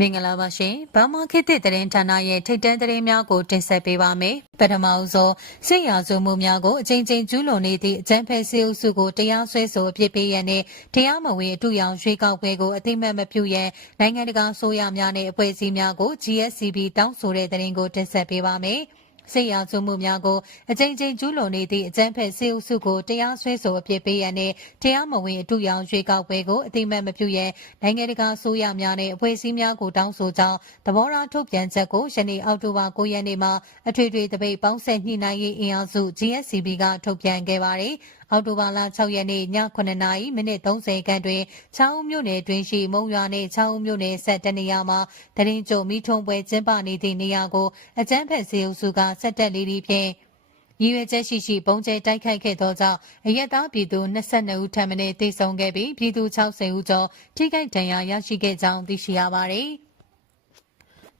မင်္ဂလာပါရှင်။ဘာမခေတ်သစ်သတင်းဌာနရဲ့ထိတ်တန့်သတင်းများကိုတင်ဆက်ပေးပါမယ်။ပထမအဆုံးစစ်ရာဇဝမှုများကိုအကြိမ်ကြိမ်ကျူးလွန်နေသည့်အကြမ်းဖက်စစ်အုပ်စုကိုတရားစွဲဆိုအပြစ်ပေးရန်နဲ့တရားမဝင်အထူးရောင်ရွေးကောက်ပွဲကိုအသိမှတ်မပြုရန်နိုင်ငံတကာဆိုရများနဲ့အဖွဲ့အစည်းများကို GSCB တောင်းဆိုတဲ့သတင်းကိုတင်ဆက်ပေးပါမယ်။ ဆေးရာဇဝမှုများကိုအကြိမ်ကြိမ်ကျူးလွန်နေသည့်အကြမ်းဖက်ဆေးအုပ်စုကိုတရားစွဲဆိုအပြစ်ပေးရန်နဲ့တရားမဝင်အတူရောင်ရွေးကောက်ပွဲကိုအတိမတ်မပြုရန်နိုင်ငံတကာဆိုရများနဲ့အဖွဲ့အစည်းများကိုတောင်းဆိုကြောင်းသဘောထားထုတ်ပြန်ချက်ကိုယနေ့အောက်တိုဘာ9ရက်နေ့မှာအထွေထွေတပိတ်ပေါင်းဆက်ညှိနှိုင်းရေးအင်အားစု GSCB ကထုတ်ပြန်ခဲ့ပါတယ်။အောက်တိုဘာလ6ရက်နေ့ည9:00နာရီမိနစ်30ခန့်တွင်ချောင်းမြို့နယ်တွင်ရှိမုံရွာနှင့်ချောင်းမြို့နယ်ဆက်တနေရာမှာတရင်ကျုံမိထုံပွဲကျင်းပနေသည့်နေရာကိုအကြမ်းဖက်စေအုပ်စုကဆက်တက်လေးဖြင့်ရည်ရွယ်ချက်ရှိရှိပုံကျဲတိုက်ခိုက်ခဲ့သောကြောင့်အရက်သားပြည်သူ22ဦးထပ်မံတေဆုံးခဲ့ပြီးပြည်သူ60ဦးကျော်ထိခိုက်ဒဏ်ရာရရှိခဲ့ကြောင်းသိရှိရပါသည်။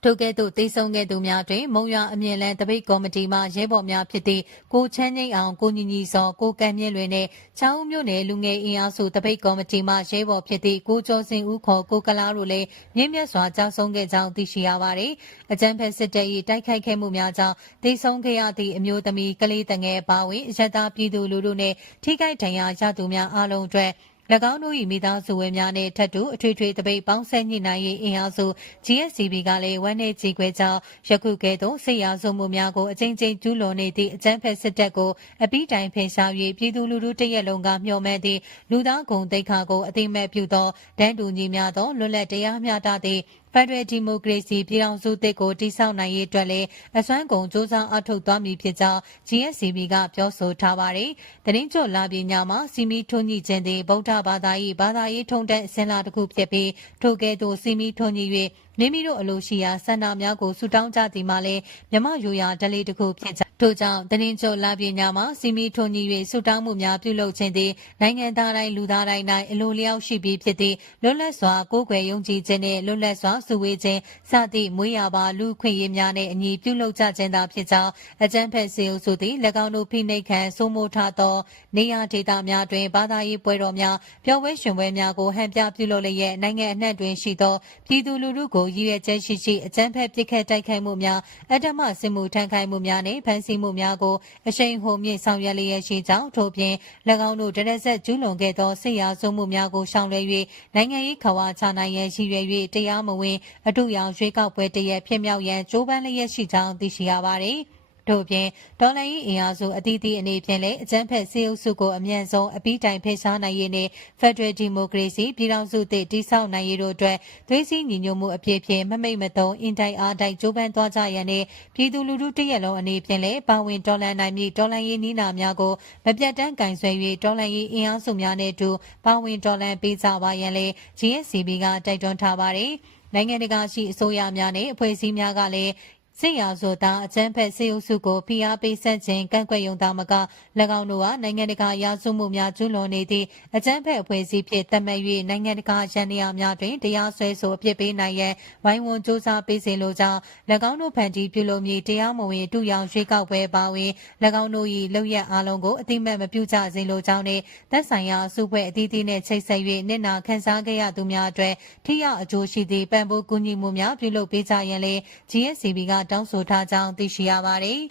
ထို့ကဲ့သို့တိတ်ဆုံခဲ့သူများတွင်မုံရွာအမြင့်လန်းတပိတ်ကော်မတီမှရဲဘော်များဖြစ်သည့်ကိုချမ်းငိမ့်အောင်ကိုညီညီစောကိုကံမြင့်လွင်နှင့်ချောင်းမြို့နယ်လူငယ်အင်အားစုတပိတ်ကော်မတီမှရဲဘော်ဖြစ်သည့်ကိုကျော်စင်ဦးခေါ်ကိုကလားတို့လည်းမြင့်မြတ်စွာကြောက်ဆုံးခဲ့ကြောင်းသိရှိရပါသည်အကြမ်းဖက်စစ်တပ်၏တိုက်ခိုက်ခဲ့မှုများကြောင့်တိတ်ဆုံခဲ့ရသည့်အမျိုးသမီးကလေးတငယ်ပါဝင်ရတပြည်သူလူထုနှင့်ထိခိုက်ဒဏ်ရာရသူများအလုံးအတွက်၎ င်းတို့၏မိသားစုဝင်များနှင့်ထပ်တူအထွေထွေတပိတ်ပေါင်းဆက်ညှိနှိုင်းရေးအင်အားစု GSCB ကလည်းဝမ်းနေကြေခွဲကြောင်းယခုကဲ့သို့စစ်ရာစုမှုများကိုအကြိမ်ကြိမ်ကျူးလွန်နေသည့်အကြမ်းဖက်စစ်တပ်ကိုအပိတိုင်ဖယ်ရှား၍ပြည်သူလူထုတရက်လုံးကမျှော်မှန်းသည့်လူသားကုန်တိတ်ခါကိုအသိမဲ့ပြုသောဒန်းတူညီများသောလွတ်လပ်တရားမျှတသည့် ဖက်ဒရယ်ဒီမိုကရေစီပြည်ထောင်စုသစ်ကိုတည်ဆောက်နိုင်ရေးအတွက်လည်းအစွမ်းကုန်စ조사အထောက်သွားမည်ဖြစ်ကြောင်း GSCB ကပြောဆိုထားပါတယ်။တရင်ကျော်လာပြည်ညမှာစီမီထွန်းညှိခြင်းသည်ဗုဒ္ဓဘာသာ၏ဘာသာရေးထုံးတမ်းအစဉ်လာတစ်ခုဖြစ်ပြီးထိုကဲ့သို့စီမီထွန်းညှိ၍မိမိတို့အလိုရှိရာဆန္ဒများကိုဆူတောင်းကြသည်မှာလည်းမြမယူရာဒလေးတစ်ခုဖြစ်ကြ ထို့ကြောင့်တရင်ကျော်လာပြည်ညမှာစီမီထွန်းညှိ၍ဆူတောင်းမှုများပြုလုပ်ခြင်းသည်နိုင်ငံသားတိုင်းလူသားတိုင်း၌အလိုလျောက်ရှိပြီးဖြစ်သည့်လွတ်လပ်စွာကိုယ်ွယ်ယုံကြည်ခြင်းနှင့်လွတ်လပ်စွာစုဝေးခြင်းစသည့်မွေးရာပါလူခွင့်ရေးများနှင့်အညီပြုလုပ်ကြခြင်းသာဖြစ်ကြောင်းအကြံဖက်စေအုပ်စုသည်၎င်းတို့ဖိနှိပ်ခံစိုးမိုးထားသောနေရာဒေသများတွင်ဘာသာရေးပွဲတော်များပျော်ပွဲရှင်ပွဲများကိုဟန်ပြပြုလုပ်လျက်နိုင်ငံအနှံ့တွင်ရှိသောပြည်သူလူထုကိုရည်ရွယ်ချက်ရှိရှိအကြံဖက်ပစ်ခတ်တိုက်ခိုက်မှုများအတ္တမစစ်မှုထမ်းခိုင်းမှုများနှင့်ဖမ်းဆီးမှုများကိုအရှိန်ဟုန်မြင့်ဆောင်ရွက်လျက်ရှိကြောင်းထို့ပြင်၎င်းတို့တရက်ဆက်ကျူးလွန်ခဲ့သောစစ်ရာဇဝမှုများကိုရှောင်လွှဲ၍နိုင်ငံရေးခဝါချနိုင်ရန်ရည်ရွယ်၍တရားမဝင်အထူးရောင်ရွေးကောက်ပွဲတရက်ဖြစ်မြောက်ရန်ကြိုးပမ်းလျက်ရှိကြောင်းသိရှိရပါသည်။ တို့အပြင်ဒေါ်လာရေးအင်အားစုအသီးသီးအနေဖြင့်လည်းအကြမ်းဖက်စေအုပ်စုကိုအမြန်ဆုံးအပိတိုင်ဖယ်ရှားနိုင်ရေးနဲ့ Federal Democracy ပြည်ထောင်စုသစ်တည်ဆောက်နိုင်ရေးတို့အတွက်သွေးစည်းညီညွတ်မှုအပြည့်ဖြင့်မမိတ်မသုံးအင်တိုင်အားတိုက်ကြိုးပမ်းသွားကြရန်နဲ့ပြည်သူလူထုတရက်လုံးအနေဖြင့်လည်းပါဝင်တော်လှန်နိုင်မည့်တော်လှန်ရေးနည်းနာများကိုမပြတ်တမ်းကင်ဆယ်၍တော်လှန်ရေးအင်အားစုများနဲ့အတူပါဝင်တော်လှန်ပေးကြပါရန်လည်း GSCB ကတိုက်တွန်းထားပါတယ်နိုင်ငံတကာရှိအစိုးရများနဲ့အဖွဲ့အစည်းများကလည်း စစ်ရာဇဝသားအကြမ်းဖက်စစ်အုပ်စုကိုဖိအားပေးဆက်ခြင်းကန့်ကွက်ရုံသာမက၎င်းတို့ဟာနိုင်ငံတကာရာဇဝမှုများကျူးလွန်နေသည့်အကြမ်းဖက်အဖွဲ့အစည်းဖြင့်သတ်မှတ်၍နိုင်ငံတကာရန်ရာများတွင်တရားစွဲဆိုအပြစ်ပေးနိုင်ရန်ဝိုင်းဝန်းစ조사ပေးစေလိုကြောင်း၎င်းတို့ဖန်တီးပြုလုပ်မည်တရားမဝင်တူရောင်ရွေးကောက်ပွဲပါဝင်၎င်းတို့၏လုပ်ရက်အလုံးကိုအတိမတ်မပြုကြစေလိုကြောင်းနှင့်သက်ဆိုင်ရာစုဖွဲ့အသီးသီးနှင့်ချိတ်ဆက်၍နစ်နာခံစားခဲ့ရသူများအတွက်ထိရောက်အကျိုးရှိသည့်ပံ့ပိုးကူညီမှုများပြုလုပ်ပေးကြရန်လည်း GSCB ကတောင်းဆိုထားကြောင်းသိရှိရပါတယ်။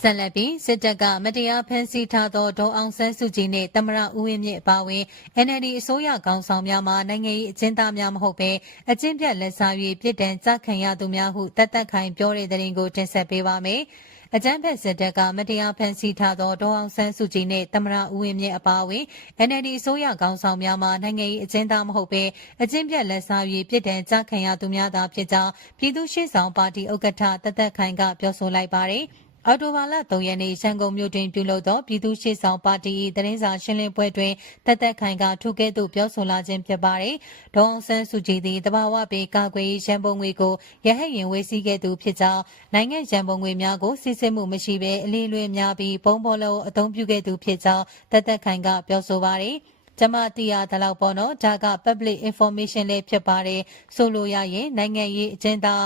ဆက်လက်ပြီးစစ်တပ်ကမတရားဖမ်းဆီးထားသောဒေါအောင်ဆန်းစုကြည်နှင့်တမရဦးဝင်းမြင့်အပါအဝင် NLD အစိုးရကောင်ဆောင်များမှနိုင်ငံရေးအကျဉ်းသားများမဟုတ်ဘဲအကျဉ်းပြတ်လက်စား၍ပြည်တံကြခံရသူများဟုတတ်သက်ခိုင်ပြောတဲ့တဲ့ရင်ကိုတင်ဆက်ပေးပါမယ်။ အကြမ်းဖက်စစ်တပ်ကမတရားဖန်ဆီးထားသောဒေါအောင်ဆန်းစုကြည်နှင့်တမရဦးဝင်းမြင့်အပါအဝင် NLD အစိုးရကောင်ဆောင်များမှနိုင်ငံရေးအကျဉ်းသားမဟုတ်ဘဲအကျဉ်းပြတ်လက်စား၍ပြည်တံကြခံရသူများသာဖြစ်ကြောင်းပြည်သူ့ရှေ့ဆောင်ပါတီဥက္ကဋ္ဌတသက်ခိုင်ကပြောဆိုလိုက်ပါတယ်။ အော်တိုဘာလ3ရက်နေ့ရန်ကုန်မြို့တွင်ပြုလုပ်သောပြည်သူ့ရှေ့ဆောင်ပါတီ၏သတင်းစာရှင်းလင်းပွဲတွင်တက်တက်ခိုင်ကထူကဲ့သို့ပြောဆိုလာခြင်းဖြစ်ပါတယ်။ဒေါအောင်ဆန်းစုကြည်သည်တဘာဝပေကာကွယ်ရေးရန်ပုံငွေကိုရဟတ်ရင်ဝေစီးခဲ့သူဖြစ်ကြောင်းနိုင်ငံရန်ပုံငွေများကိုစစ်စစ်မှုမရှိဘဲအလေးလွှဲများပြီးပုံပေါ်လုံးအသုံးပြုခဲ့သူဖြစ်ကြောင်းတက်တက်ခိုင်ကပြောဆိုပါတယ်။ကျမတီးရတဲ့လောက်ပေါ့နော်ဒါက public information လေးဖြစ်ပါတယ်ဆိုလိုရရင်နိုင်ငံရေးအကျဉ်းသား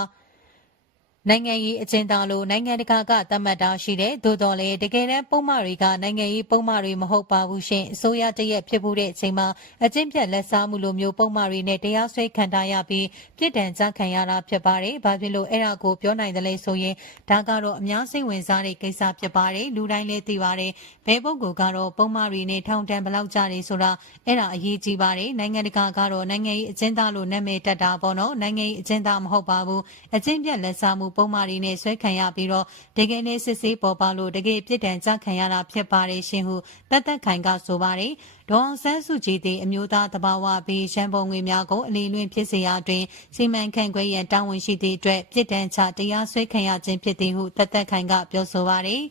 နိုင်ငံရေးအကျဉ်းသားလို့နိုင်ငံတကာကသတ်မှတ်တာရှိတယ်သို့တော်လည်းတကယ်တမ်းပုံမှန်တွေကနိုင်ငံရေးပုံမှန်တွေမဟုတ်ပါဘူးရှင်အစိုးရတရက်ဖြစ်မှုတဲ့အချိန်မှာအကျဉ်းပြတ်လက်စားမှုလိုမျိုးပုံမှန်တွေနဲ့တရားစွဲခံထားရပြီးပြည်တံကြခံရတာဖြစ်ပါတယ်ဘာဖြစ်လို့အဲ့ဒါကိုပြောနိုင်တယ်လဲဆိုရင်ဒါကတော့အများစိတ်ဝင်စားတဲ့ကိစ္စဖြစ်ပါတယ်လူတိုင်းလည်းသိပါတယ်ဘယ်ပုဂ္ဂိုလ်ကတော့ပုံမှန်တွေနဲ့ထောင်တန်းဘလောက်ကြတယ်ဆိုတာအဲ့ဒါအရေးကြီးပါတယ်နိုင်ငံတကာကတော့နိုင်ငံရေးအကျဉ်းသားလို့နာမည်တက်တာပေါ့နော်နိုင်ငံရေးအကျဉ်းသားမဟုတ်ပါဘူးအကျဉ်းပြတ်လက်စားမှုပုံမှန်တွေနဲ့ဆွဲခံရပြီးတော့တကယ်နဲ့စစ်ဆေးပေါ်ပါလို့တကယ်ပြစ်ဒဏ်ကြခံရတာဖြစ်ပါတယ်ရှင်ဟုတတ်သက်ခိုင်ကဆိုပါတယ်ဒေါအောင်ဆန်းစုကြည်သည်အမျိုးသားတဘာဝပြီးရန်ပုံငွေများကိုအလီလွင့်ဖြစ်စေရာတွင်စီမံခန့်ခွဲရန်တာဝန်ရှိသည့်အတွက်ပြစ်ဒဏ်ချတရားစွဲခံရခြင်းဖြစ်သည်ဟုတတ်သက်ခိုင်ကပြောဆိုပါတယ်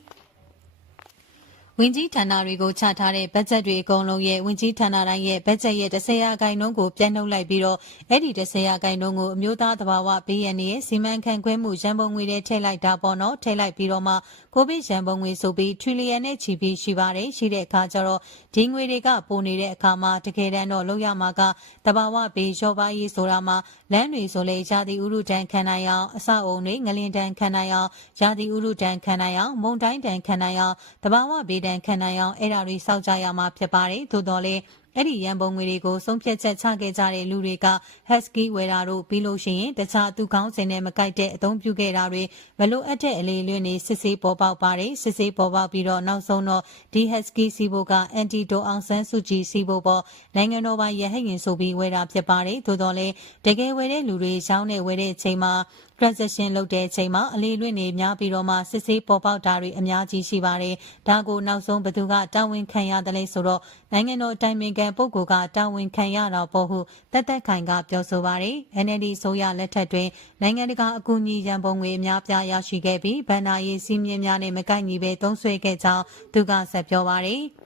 ဝင်ကြီးဌာနတွေကိုချထားတဲ့ဘတ်ဂျက်တွေအကုန်လုံးရဲ့ဝင်ကြီးဌာနတိုင်းရဲ့ဘတ်ဂျက်ရဲ့10ရာခိုင်နှုန်းကိုပြန်နှုတ်လိုက်ပြီးတော့အဲ့ဒီ10ရာခိုင်နှုန်းကိုအမျိုးသားသဘာဝဘေးရန်ရဲ့စီမံခန့်ခွဲမှုရန်ပုံငွေတွေထည့်လိုက်တာပေါ့နော်ထည့်လိုက်ပြီးတော့မှ ကိုဗစ်ရန်ပုံငွေဆိုပြီးထရီလီယံနဲ့ချီပြီးရှိပါတယ်ရှိတဲ့အခါကျတော့ဒီငွေတွေကပိုနေတဲ့အခါမှာတကယ်တမ်းတော့လောက်ရမှာကတဘာဝဘေးရောပါရေးဆိုတာမှာလမ်းတွေဆိုလေရာသီဥတုတန်ခံနိုင်အောင်အဆောက်အုံတွေငလင်တန်ခံနိုင်အောင်ရာသီဥတုတန်ခံနိုင်အောင်မုန်တိုင်းတန်ခံနိုင်အောင်တဘာဝဘေးတန်ခံနိုင်အောင်အဲ့ဒါတွေစောက်ကြရမှာဖြစ်ပါတယ်သို့တော်လည်း အဲ့ဒီရန်ပုံငွေတွေကိုဆုံးဖြတ်ချက်ချခဲ့ကြတဲ့လူတွေက Husky ဝယ်တာတို့ပြီးလို့ရှိရင်တခြားသူကောင်းစင်နဲ့မကိုက်တဲ့အသုံးပြုခဲ့တာတွေမလိုအပ်တဲ့အလေးလွင့်နေစစ်ဆေးပေါ်ပေါက်ပါတယ်စစ်ဆေးပေါ်ပေါက်ပြီးတော့နောက်ဆုံးတော့ဒီ Husky စီဘိုက anti ဒိုအောင်ဆန်းစုကြည်စီဘိုပေါ်နိုင်ငံတော်ပိုင်ရဟတ်ရင်ဆိုပြီးဝယ်တာဖြစ်ပါတယ်သို့တော်လည်းတကယ်ဝယ်တဲ့လူတွေရောင်းနေဝယ်တဲ့အချိန်မှာ transaction လုပ်တဲ့အချိန်မှာအလေးလွင့်နေများပြီးတော့မှစစ်ဆေးပေါ်ပေါက်တာတွေအများကြီးရှိပါတယ်။ဒါကိုနောက်ဆုံးဘသူကတာဝန်ခံရတယ်လဲဆိုတော့နိုင်ငံတော်အတိုင်ပင်ခံပုဂ္ဂိုလ်ကတာဝန်ခံရတော့ပေါ့ဟုတက်တက်ခိုင်ကပြောဆိုပါတယ်။ NLD ဆိုရလက်ထက်တွင်နိုင်ငံတကာအကူအညီရန်ပုံငွေအများပြားရရှိခဲ့ပြီးဗန်နာရေးစီးမြင်များနဲ့မကိုက်ညီပဲသုံးဆွဲခဲ့ကြောင်းသူကဆက်ပြောပါတယ်။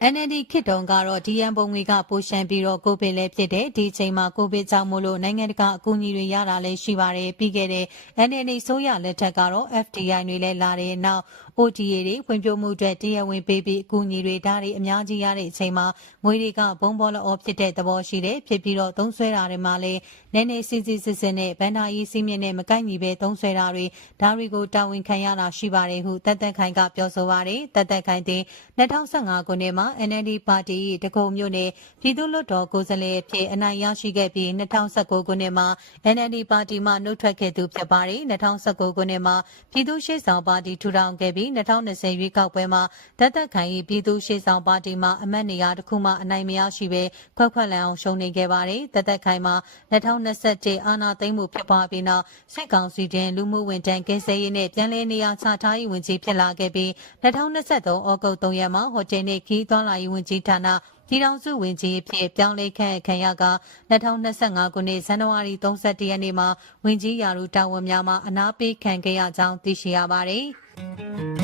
NLD ခေတ်တုန်းကတော့ဒီရန်ပုံငွေကပိုရှမ်းပြီးတော့ကိုဗစ်လည်းဖြစ်တဲ့ဒီအချိန်မှာကိုဗစ်ကြောင့်မို့လို့နိုင်ငံတကာအကူအညီတွေရတာလည်းရှိပါတယ်ပြီးခဲ့တဲ့ NLD ဆိုရလက်ထက်ကတော့ FDI တွေလည်းလာတယ်နောက် OTA တွေဖွံ့ဖြိုးမှုအတွက်တရားဝင်ပေးပြီးအကူအညီတွေဒါတွေအများကြီးရတဲ့အချိန်မှာငွေတွေကဘုံဘောလောဖြစ်တဲ့သဘောရှိတယ်ဖြစ်ပြီးတော့သုံးဆွဲတာတွေမှာလည်းနည်းနည်းစစ်စစ်စစ်စစ်နဲ့ဗန်နာရေးစီးမြင့်နဲ့မကိုက်ညီပဲသုံးဆွဲတာတွေဒါတွေကိုတာဝန်ခံရတာရှိပါတယ်ဟုတက်တက်ခိုင်ကပြောဆိုပါတယ်တက်တက်ခိုင်တင်2015ခုနှစ်မှာ NLD ပါတီတကုံမြို့နယ်ပြည်သူ့လွှတ်တော်ကိုယ်စားလှယ်ဖြစ်အနိုင်ရရှိခဲ့ပြီး2019ခုနှစ်မှာ NLD ပါတီမှနှုတ်ထွက်ခဲ့သူဖြစ်ပါတယ်2019ခုနှစ်မှာပြည်သူ့ရှေ့ဆောင်ပါတီထူထောင်ခဲ့ပြီး2020ရွေးကောက်ပွဲမှာတက်တက်ခိုင်၏ပြည်သူ့ရှေ့ဆောင်ပါတီမှအမတ်နေရာတစ်ခုမှအနိုင်မရရှိပဲခွက်ခွက်လန်အောင်ရှုံးနေခဲ့ပါတယ်တက်တက်ခိုင်မှာ2021အာဏာသိမ်းမှုဖြစ်ပွားပြီးနောက်စစ်ကောင်စီတွင်လူမှုဝန်ထမ်းကင်းစရေးနဲ့ပြည်내နေရာချထားရေးဝန်ကြီးဖြစ်လာခဲ့ပြီး2023ဩဂုတ်3ရက်မှာဟိုတယ်နှင့်ခီးသွွာလာရေးဝန်ကြီးဌာနပြည်ထောင်စုဝန်ကြီးအဖြစ်ပြောင်းလဲခန့်ခံရက2025ခုနှစ်ဇန်နဝါရီ31ရက်နေ့မှာဝန်ကြီးရာထူးတာဝန်များမှာအနာပေးခံခဲ့ရကြောင်းသိရှိရပါတယ်။